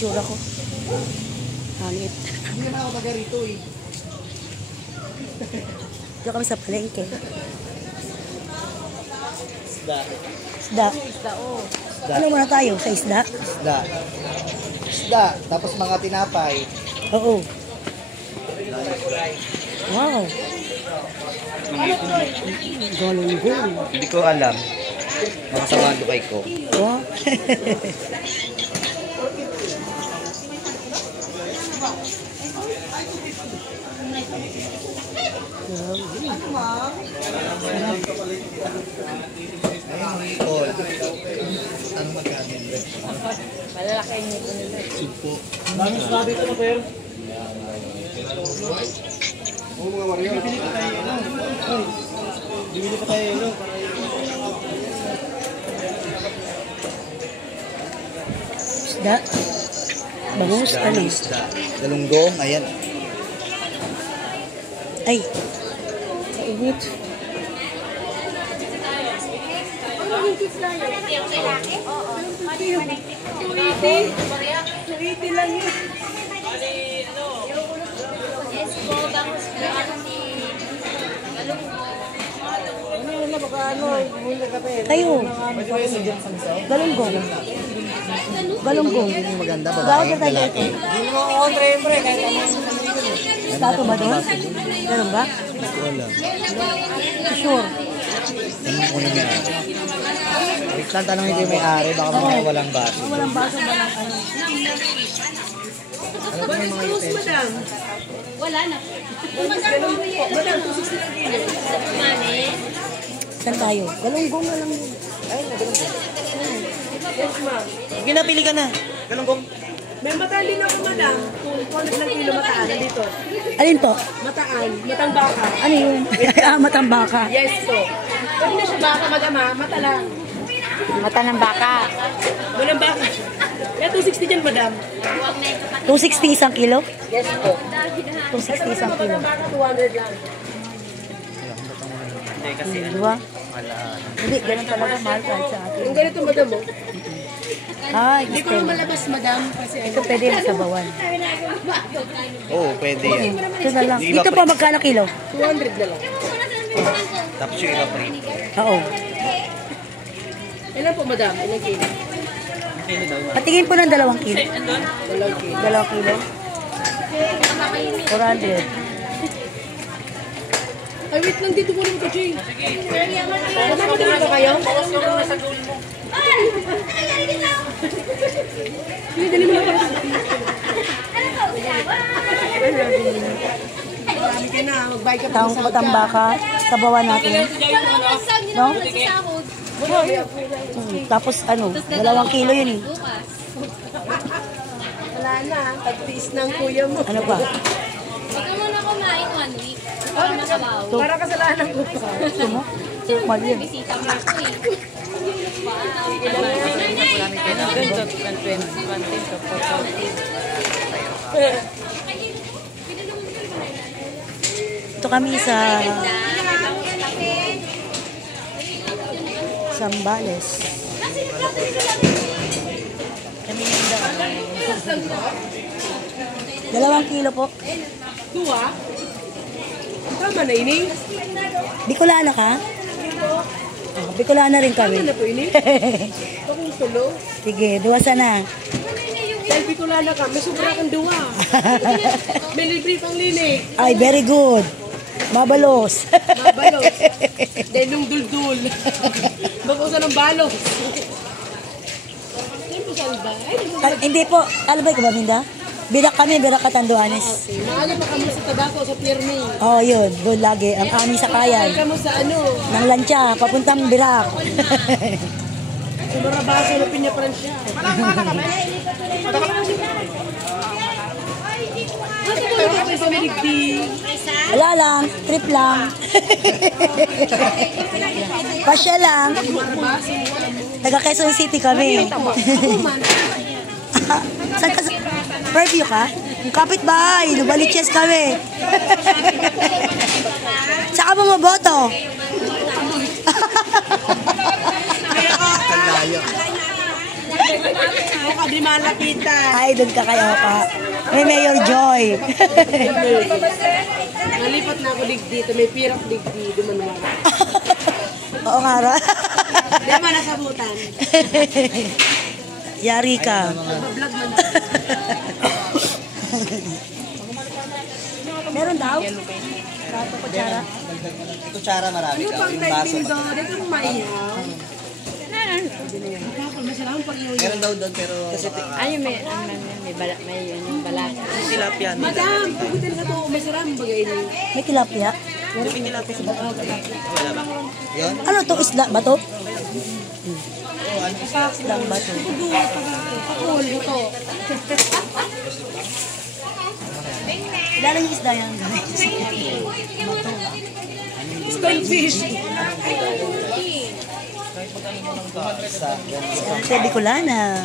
itsura ko. Hangit. Hindi na ako taga rito eh. Dito kami sa palengke. Isda. Isda. Isda, oh. Isda. Ano muna tayo? Sa isda? Isda. Isda. Tapos mga tinapay. Oo. Wow. Galunggong. Hindi ko alam. Mga samado kay ko. Wow. Ayun, tol. Ano magkano? Malalaki yung nito nila. Sumpo. Bakit sabi ko na, Per? Oo, mga Mario. Bibili pa tayo yun. Bibili pa tayo yun. Isda. Bangus, ano? Galunggong, ayan. Ay. Kainit. Tayo. Galunggong. Galunggong. Maganda ba? Gawag na tayo ito. Hindi mo ako kontra kahit ano. Tato ba doon? Ganun ba? Wala. Sure. Tanong ko na nga. Wait lang, tanongin ko yung may-ari. Baka mga walang baso. Walang baso ba ng ano? Ano ba yung mga items? Wala na. Madam, 260 lang kilo. Saan tayo? Galunggong na lang yun. Ay, galunggong. Yes, ma'am. Ginapili ka na. Galunggong. May mataan din ako, madam. Kung 100 lang kilo mataan, dito. Alin po? Mataan, matang baka. Ano yun? Matang baka. Yes po. Pwede na siya baka, madam ha? Mata lang. Mata ng baka. Walang baka. Kaya 260 dyan, madam. 260 isang kilo? Yes po. 260 isang kilo. Matang baka, 200 lang. Hindi kasi Diba? Hindi, ganun talaga mahal kahit sa atin. Yung ganito, madam mo. Ay, Hindi ko gusto. na malabas, madam. Kasi Ito pwede masabawan. Oo, pwede yan. Ito na lang. Dito po magkano kilo? 200 na lang. Tapos yung iba free. Oo. Ilan po, madam? Ilang kilo? Patingin po ng 2 kilo. 2 kilo. 2 kilo. 400. Ay, wait lang dito muna ito, Jay. Kasama din ba kayo? Sige, dali mo na pala. Marami ka na, mag-buy ka pa Taong sa matang baka. Sabawan natin. No? Tapos ano, 2 kilo yun eh. Wala na, tagtiis ng kuya mo. Ano pa? Huwag ka muna kumain 1 week. Para makabaw. Para kasalanan ko pa. Gusto mo? Mali yan. Bisita mo ako eh. Ito kami sa Zambales. Kami yung 2 kilo po. Dua? Tama na ini? Bicolana ka? Oh, Bicolana rin kami. Tama na po ini? Bakong tulo? Sige, duwasa na. Selfie ko lala ka, may sobra kang duwa. May libre pang linig. Ay, very good. Mabalos. Mabalos. Denong duldul. Bagusan ng balos. Siyempre saan ba? Ay, Hindi po. Alabay ko ba, Minda? Birak kami, birak Katanduanes. maaga pa kami sa tabako, sa Pierme. Oh, yun. Doon lagi. Ang aming sakayan. Kamo sa ano? Ng lansya, papuntang Birak. Sa Marabaso na Pinya Francia. Malaka kami. Ano ba kayo sa Meligdi? Wala lang. Trip lang. Pasya lang. Taga Quezon City kami. Saan ka? Fairview ka? Kapit-bahay. Lubaliches kami. Saka mo maboto? Kalayo. Baka di malapitan. Ay, doon ka kayo ka. May Mayor Joy. Nalipat na ako dito. May pirak dito. Duman naman. Oo nga ra. Di ba nasabutan? Yari ka. Vlog man. Meron daw? Prato kutsara. Kutsara marami Ano ka. pang Yung baso. typing doon? Dito kung maihaw. Masarap pag iyaw. Meron daw doon pero kasi Ay, may balat. tilapia. Madam, pugutin ka to. Masarap ang bagay niyo. May tilapia. Yun? Ano to? Isda ba to? Isda ba to? Pakul mo to. Kilala yung isda yan. Stonefish. Sa Si Ate Bicolana.